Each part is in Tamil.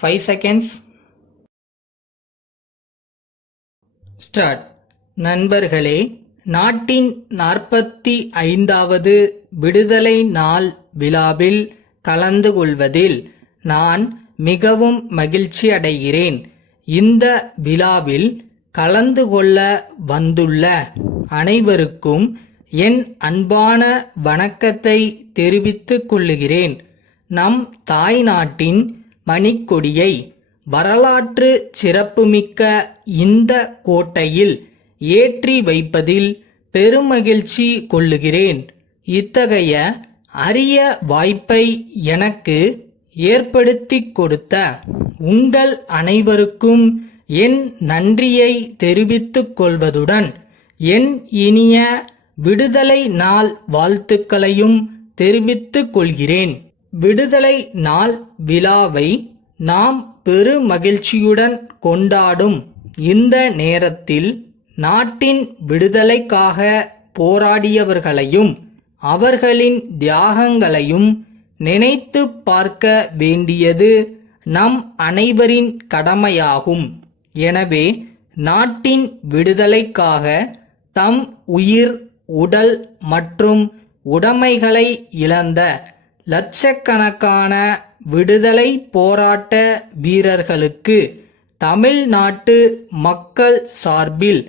5 seconds. Start. நண்பர்களே, நாட்டின் 45வது விடுதலை நாள் விழாவில் கலந்து கொள்வதில் நான் மிகவும் மகிழ்ச்சி அடைகிறேன். இந்த விழாவில் கலந்து கொள்ள வந்துள்ள அனைவருக்கும் என் அன்பான வணக்கத்தை தெரிவித்துக் கொள்ளுகிறேன். நம் தாய் நாட்டின் மணிக்கொடியை வரலாற்று சிறப்புமிக்க இந்த கோட்டையில் ஏற்றி வைப்பதில் பெருமகிழ்ச்சி கொள்ளுகிறேன். இத்தகைய அரிய வாய்ப்பை எனக்கு ஏற்படுத்தி கொடுத்த உங்கள் அனைவருக்கும் என் நன்றியை தெரிவித்துக் கொள்வதுடன் என் இனிய விடுதலை நாள் வாழ்த்துக்களையும் தெரிவித்துக் கொள்கிறேன். விடுதலை நாள் விழாவை நாம் பெருமகிழ்ச்சியுடன் கொண்டாடும் இந்த நேரத்தில் நாட்டின் விடுதலைக்காக போராடியவர்களையும் அவர்களின் தியாகங்களையும் நினைத்து பார்க்க வேண்டியது நம் அனைவரின் கடமையாகும். எனவே நாட்டின் விடுதலைக்காக தம் உயிர், உடல் மற்றும் உடைமைகளை இழந்த லட்சக்கணக்கான விடுதலை போராட்ட வீரர்களுக்கு தமிழ்நாட்டு மக்கள் சார்பில்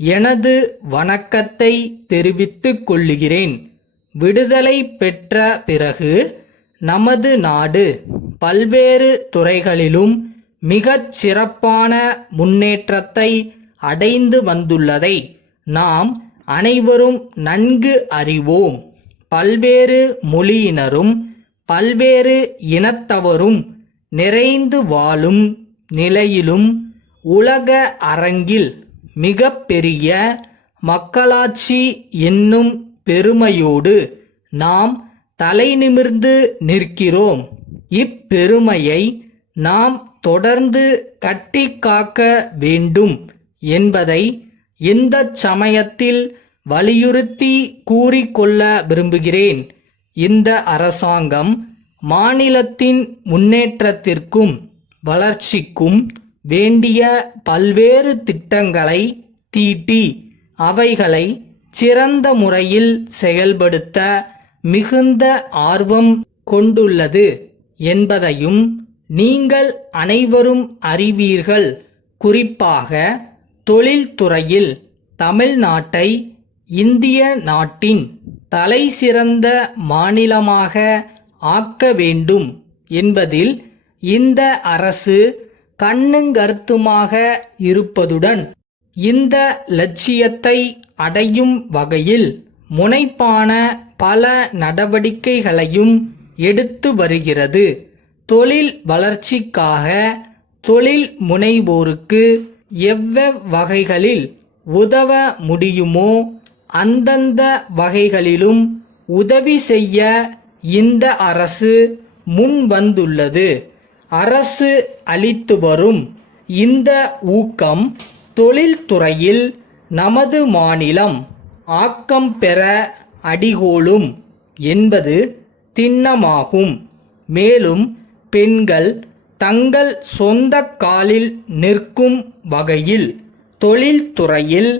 எனது வணக்கத்தை தெரிவித்துக் கொள்ளுகிறேன். விடுதலை பெற்ற பிறகு நமது நாடு பல்வேறு துறைகளிலும் மிகச் சிறப்பான முன்னேற்றத்தை அடைந்து வந்துள்ளதை நாம் அனைவரும் நன்கு அறிவோம். பல்வேறு மொழியினரும் பல்வேறு இனத்தவரும் நிறைந்து வாழும் நிலையிலும் உலக அரங்கில் மிக பெரிய மக்களாட்சி என்னும் பெருமையோடு நாம் தலைநிமிர்ந்து நிற்கிறோம். இப்பெருமையை நாம் தொடர்ந்து கட்டி காக்க வேண்டும் என்பதை இந்த சமயத்தில் வலியுறுத்தி கூறிக்கொள்ள விரும்புகிறேன். இந்த அரசாங்கம் மாநிலத்தின் முன்னேற்றத்திற்கும் வளர்ச்சிக்கும் வேண்டிய பல்வேறு திட்டங்களை தீட்டி அவைகளை சிறந்த முறையில் செயல்படுத்த மிகுந்த ஆர்வம் கொண்டுள்ளது என்பதையும் நீங்கள் அனைவரும் அறிவீர்கள். குறிப்பாக தொழில்துறையில் தமிழ்நாட்டை இந்திய நாட்டின் தலைசிறந்த மாநிலமாக ஆக்க வேண்டும் என்பதில் இந்த அரசு கண்ணுங்கருத்துமாக இருப்பதுடன் இந்த லட்சியத்தை அடையும் வகையில் முனைப்பான பல நடவடிக்கைகளையும் எடுத்து வருகிறது. தொழில் வளர்ச்சிக்காக தொழில் முனைவோருக்கு எவ்வகைகளில் உதவ முடியுமோ அந்தந்த வகைகளிலும் உதவி செய்ய இந்த அரசு முன் வந்துள்ளது. அரசு அளித்து வரும் இந்த ஊக்கம் தொழில்துறையில் நமது மாநிலம் ஆக்கம் பெற அடிகோலும் என்பது திண்ணமாகும். மேலும் பெண்கள் தங்கள் சொந்த காலில் நிற்கும் வகையில் தொழில்துறையில்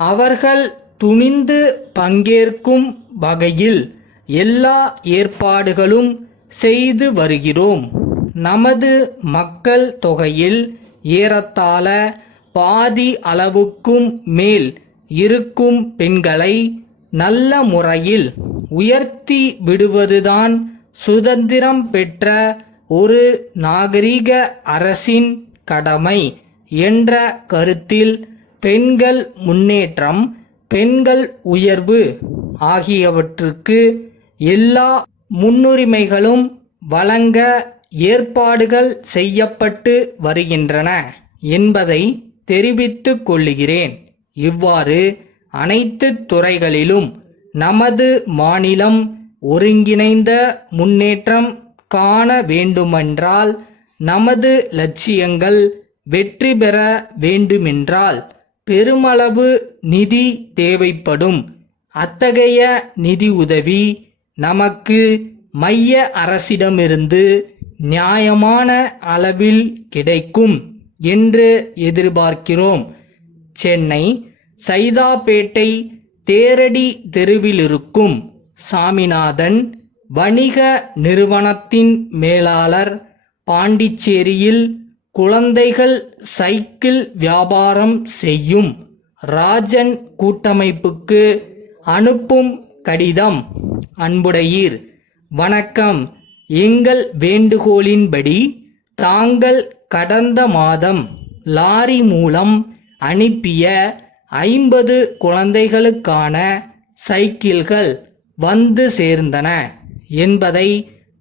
அவர்கள் துணிந்து பங்கேற்கும் வகையில் எல்லா ஏற்பாடுகளும் செய்து வருகிறோம். நமது மக்கள் தொகையில் ஏறத்தாழ பாதி அளவுக்கும் மேல் இருக்கும் பெண்களை நல்ல முறையில் உயர்த்தி விடுவதுதான் சுதந்திரம் பெற்ற ஒரு நாகரிக அரசின் கடமை என்ற கருத்தில் பெண்கள் முன்னேற்றம், பெண்கள் உயர்வு ஆகியவற்றுக்கு எல்லா முன்னுரிமைகளும் வழங்க ஏற்பாடுகள் செய்யப்பட்டு வருகின்றன என்பதை தெரிவித்துக் கொள்கிறேன். இவ்வாறு அனைத்து துறைகளிலும் நமது மாநிலம் ஒருங்கிணைந்த முன்னேற்றம் காண வேண்டுமென்றால், நமது லட்சியங்கள் வெற்றி பெற வேண்டுமென்றால் பெருமளவு நிதி தேவைப்படும். அத்தகைய நிதி உதவி நமக்கு மைய அரசிடமிருந்து நியாயமான அளவில் கிடைக்கும் என்று எதிர்பார்க்கிறோம். சென்னை சைதாப்பேட்டை தேரடி தெருவிலிருக்கும் சாமிநாதன் வணிக நிறுவனத்தின் மேலாளர், பாண்டிச்சேரியில் குழந்தைகள் சைக்கிள் வியாபாரம் செய்யும் ராஜன் கூட்டமைப்புக்கு அனுப்பும் கடிதம். அன்புடையீர், வணக்கம். எங்கள் வேண்டுகோளின்படி தாங்கள் கடந்த மாதம் லாரி மூலம் அனுப்பிய 50 குழந்தைகளுக்கான சைக்கிள்கள் வந்து சேர்ந்தன என்பதை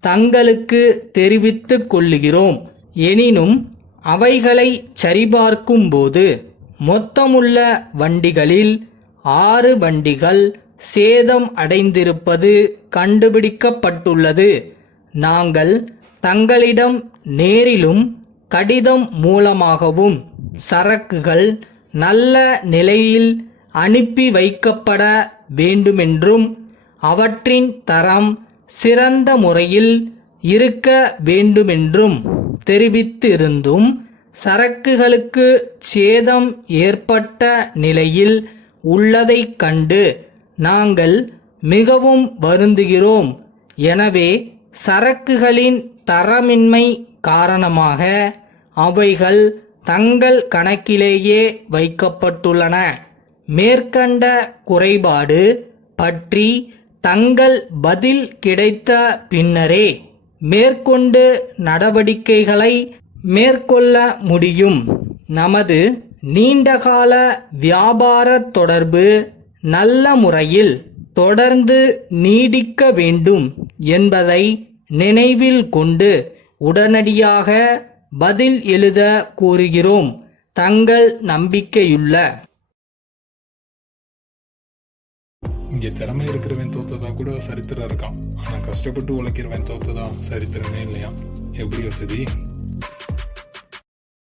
தங்களுக்கு தெரிவித்துக் கொள்ளுகிறோம். எனினும் அவைகளை சரிபார்க்கும்போது மொத்தமுள்ள வண்டிகளில் 6 வண்டிகள் சேதம் அடைந்திருப்பது கண்டுபிடிக்கப்பட்டுள்ளது. நாங்கள் தங்களிடம் நேரிலும் கடிதம் மூலமாகவும் சரக்குகள் நல்ல நிலையில் அனுப்பி வைக்கப்பட வேண்டுமென்றும் அவற்றின் தரம் சிறந்த முறையில் இருக்க வேண்டுமென்றும் தெரிவித்திருந்தும் சரக்குகளுக்கு சேதம் ஏற்பட்ட நிலையில் உள்ளதைக் கண்டு நாங்கள் மிகவும் வருந்துகிறோம். எனவே சரக்குகளின் தரமின்மை காரணமாக அவைகள் தங்கள் கணக்கிலேயே வைக்கப்பட்டுள்ளன. மேற்கண்ட குறைபாடு பற்றி தங்கள் பதில் கிடைத்த பின்னரே மேற்கொண்டு நடவடிக்கைகளை மேற்கொள்ள முடியும். நமது நீண்டகால வியாபார தொடர்பு நல்ல முறையில் தொடர்ந்து நீடிக்க வேண்டும் என்பதை நினைவில் கொண்டு உடனடியாக பதில் எழுத கோருகிறோம். தங்கள் நம்பிக்கையுள்ள. இங்கே திறமை இருக்கிறவன் தோத்ததா கூட சரித்திரம் இருக்கான். ஆனால் கஷ்டப்பட்டு உழைக்கிறவன் தோத்ததா சரித்திரமே இல்லையா? எப்படி வசதி?